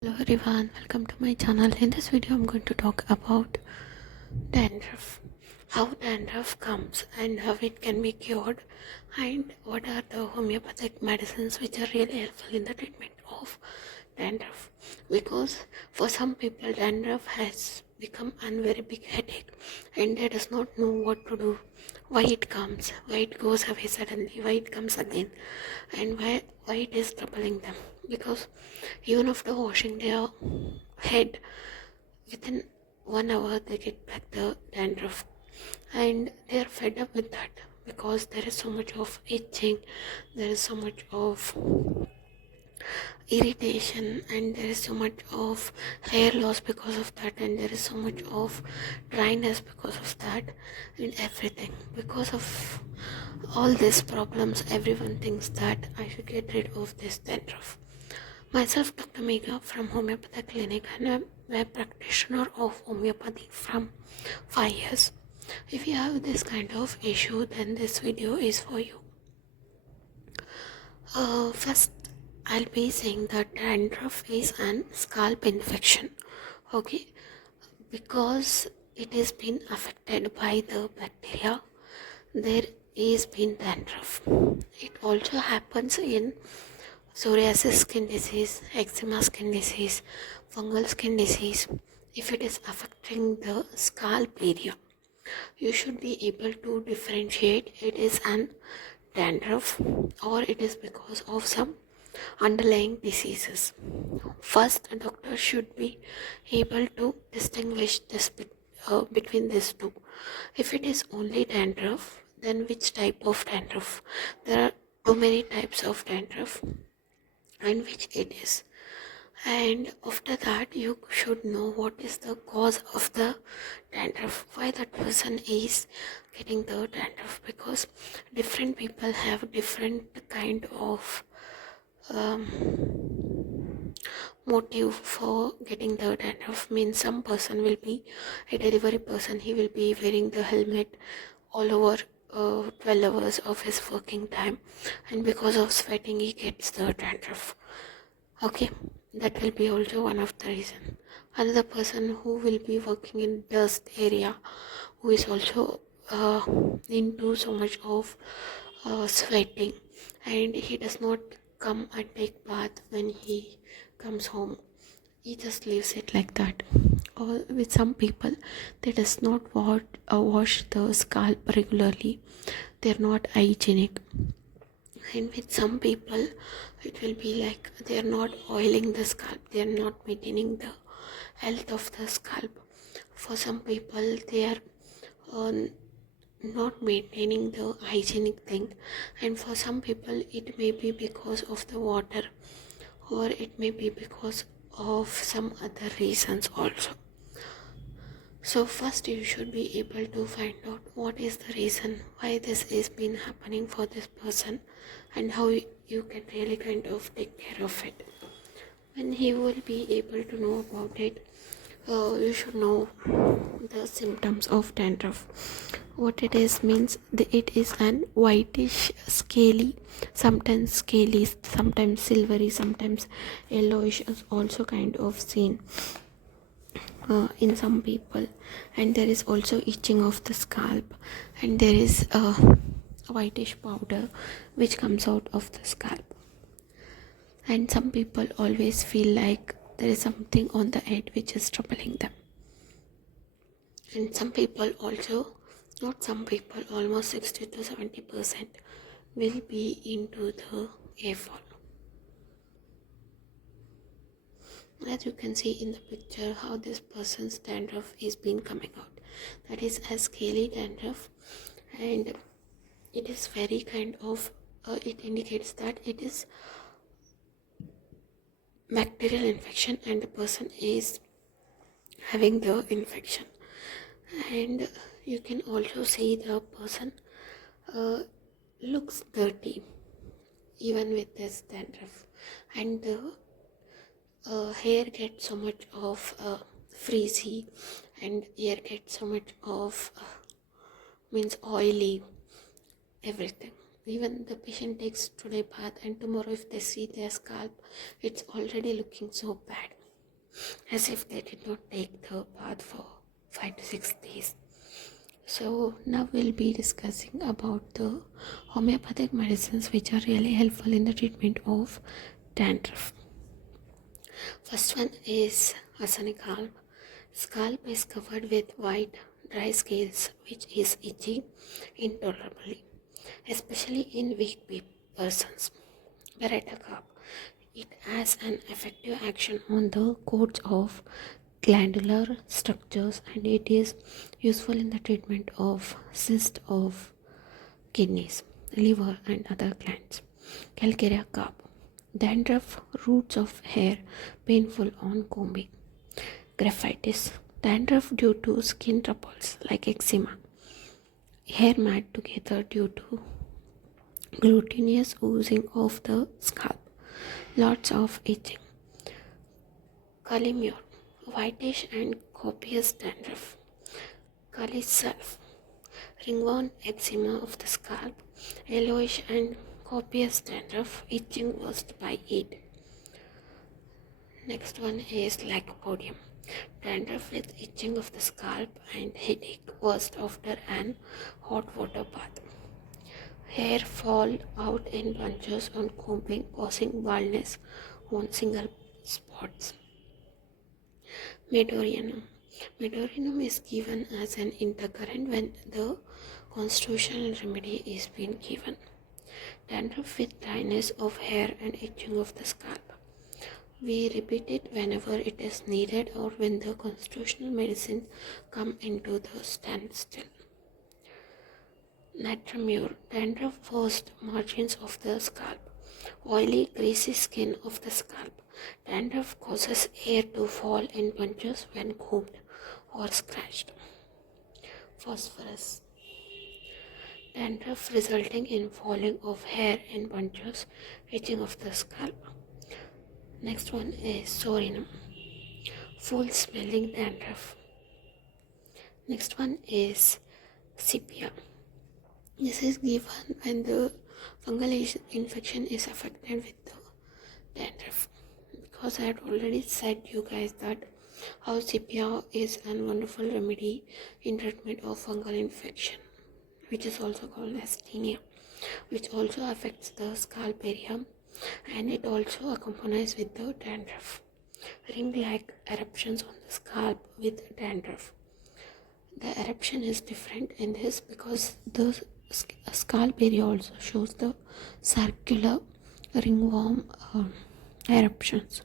Hello everyone, welcome to my channel. In this video I'm going to talk about dandruff, how dandruff comes and how it can be cured, and what are the homeopathic medicines which are really helpful in the treatment of dandruff. Because for some people dandruff has become a very big headache and they does not know what to do, why it comes, why it goes away suddenly, why it comes again, and why it is troubling them. Because even after washing their head, within 1 hour they get back the dandruff, and they are fed up with that because there is so much of itching, there is so much of irritation, and there is so much of hair loss because of that, and there is so much of dryness because of that, and everything because of all these problems. Everyone thinks that I should get rid of this dandruff. Myself, Dr. Megha from Homoeopathic Clinic, and I'm a practitioner of homeopathy from 5 years. If you have this kind of issue, then this video is for you. First, I'll be saying that dandruff is an scalp infection, okay, because it has been affected by the bacteria. There is been dandruff. It also happens in psoriasis skin disease, eczema skin disease, fungal skin disease. If it is affecting the scalp area, you should be able to differentiate it is an dandruff or it is because of some underlying diseases. First, a doctor should be able to distinguish this between these two. If it is only dandruff, then which type of dandruff? There are too many types of dandruff, and which it is. And after that, you should know what is the cause of the dandruff, why that person is getting the dandruff, because different people have different kind of motive for getting the dandruff. Means some person will be a delivery person, he will be wearing the helmet all over 12 hours of his working time, and because of sweating he gets the dandruff. Okay, that will be also one of the reason. Another person who will be working in dust area, who is also into so much of sweating, and he does not come and take bath when he comes home, he just leaves it like that. Or with some people, they does not wash the scalp regularly, they're not hygienic. And with some people, it will be like they are not oiling the scalp, they are not maintaining the health of the scalp. For some people, they are not maintaining the hygienic thing, and for some people it may be because of the water, or it may be because of some other reasons also. So first you should be able to find out what is the reason why this is been happening for this person, and how you can really kind of take care of it. When he will be able to know about it, you should know the symptoms of dandruff. What it is means it is an whitish, scaly, sometimes silvery, sometimes yellowish is also kind of seen in some people. And there is also itching of the scalp, and there is a whitish powder which comes out of the scalp. And some people always feel like there is something on the head which is troubling them. And some people also, not some people, almost 60 to 70% will be into the hair fall. As you can see in the picture, how this person's dandruff is been coming out, that is a scaly dandruff, and it is very kind of it indicates that it is bacterial infection and the person is having the infection. And you can also see the person looks dirty even with this dandruff, and the hair gets so much of frizzy, and hair gets so much of means oily, everything. Even the patient takes today bath, and tomorrow if they see their scalp, it's already looking so bad. as if they did not take the bath for 5 to 6 days. So now we'll be discussing about the homeopathic medicines which are really helpful in the treatment of dandruff. First one is arsenic scalp. Scalp is covered with white dry scales which is itchy intolerably, especially in weak persons. Beretta carp. It has an effective action on the coats of glandular structures and it is useful in the treatment of cyst of kidneys, liver and other glands. Calcarea carp. Dandruff, roots of hair painful on combing. Graphitis. Dandruff due to skin troubles like eczema. Hair mat together due to glutinous oozing of the scalp. Lots of itching. Calimure. Whitish and copious dandruff. Calyself. Ringworm eczema of the scalp. Yellowish and copious dandruff. Itching caused by it. Next one is lycopodium. Dandruff with itching of the scalp and headache worst after an hot water bath. Hair fall out in bunches on combing, causing baldness on single spots. Medorinum. Medorinum is given as an intercurrent when the constitutional remedy is being given. Dandruff with dryness of hair and itching of the scalp. We repeat it whenever it is needed or when the constitutional medicine come into the standstill. Natramure. Dandruff first margins of the scalp. Oily, greasy skin of the scalp. Dandruff causes hair to fall in bunches when combed or scratched. Phosphorus. Dandruff resulting in falling of hair in bunches, itching of the scalp. Next one is sorinum. Foul smelling dandruff. Next one is sepia. This is given when the fungal infection is affected with the dandruff. Because I had already said you guys that how sepia is a wonderful remedy in treatment of fungal infection, which is also called as tinea, which also affects the scalp area and it also accompanies with the dandruff. Ring-like eruptions on the scalp with dandruff. The eruption is different in this because the scalp area also shows the circular ringworm eruptions.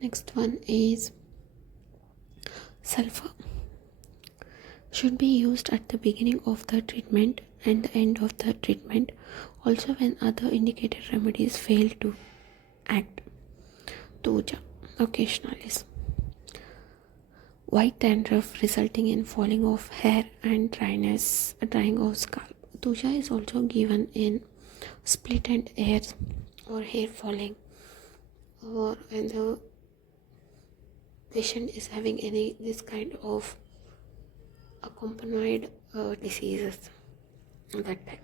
Next one is sulfur. Should be used at the beginning of the treatment and the end of the treatment, also when other indicated remedies fail to act. Tuja occasionalis. White dandruff resulting in falling of hair and drying of scalp. Tuja is also given in split end hairs or hair falling or when the patient is having this kind of accompanied diseases at that time.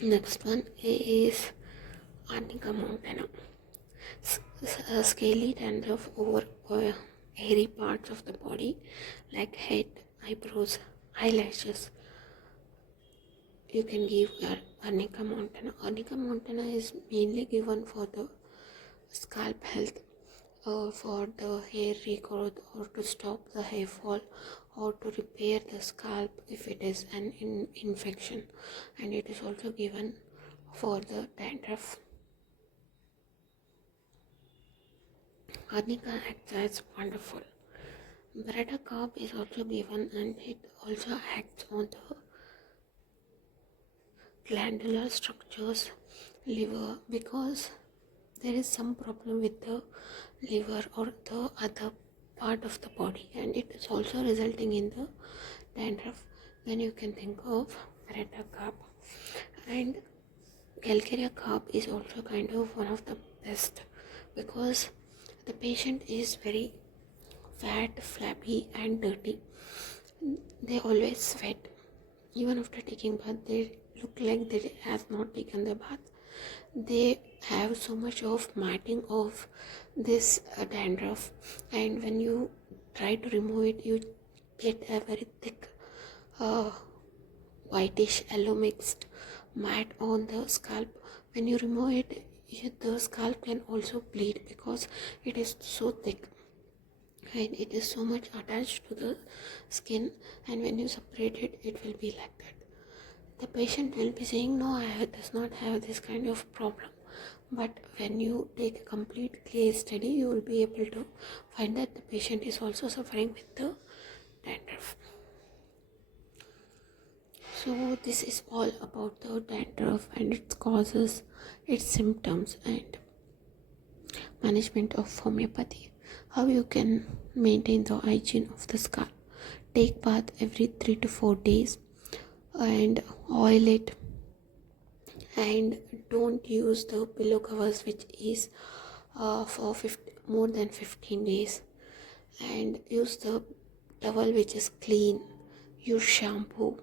Next one is Arnica montana. Scaly dandruff over hairy parts of the body like head, eyebrows, eyelashes. You can give Arnica montana. Arnica montana is mainly given for the scalp health, for the hair regrowth, or to stop the hair fall, or to repair the scalp if it is an infection, and it is also given for the dandruff. Arnica acts as wonderful. Beretta carp is also given and it also acts on the glandular structures, liver, because there is some problem with the liver or the other part of the body and it is also resulting in the dandruff. Then you can think of Beretta carp. And Calcarea carp is also kind of one of the best because the patient is very fat, flabby and dirty. They always sweat. Even after taking bath, they look like they have not taken the bath. They have so much of matting of this dandruff, and when you try to remove it, you get a very thick uh, whitish yellow mixed mat on the scalp. When you remove it, the scalp can also bleed because it is so thick and it is so much attached to the skin, and when you separate it, it will be like that. The patient will be saying, no, does not have this kind of problem, but when you take a complete case study, you will be able to find that the patient is also suffering with the dandruff. So this is all about the dandruff and its causes, its symptoms, and management of homeopathy. How you can maintain the hygiene of the scalp. Take bath every 3 to 4 days and oil it, and don't use the pillow covers which is for more than 15 days, and use the towel which is clean. Use shampoo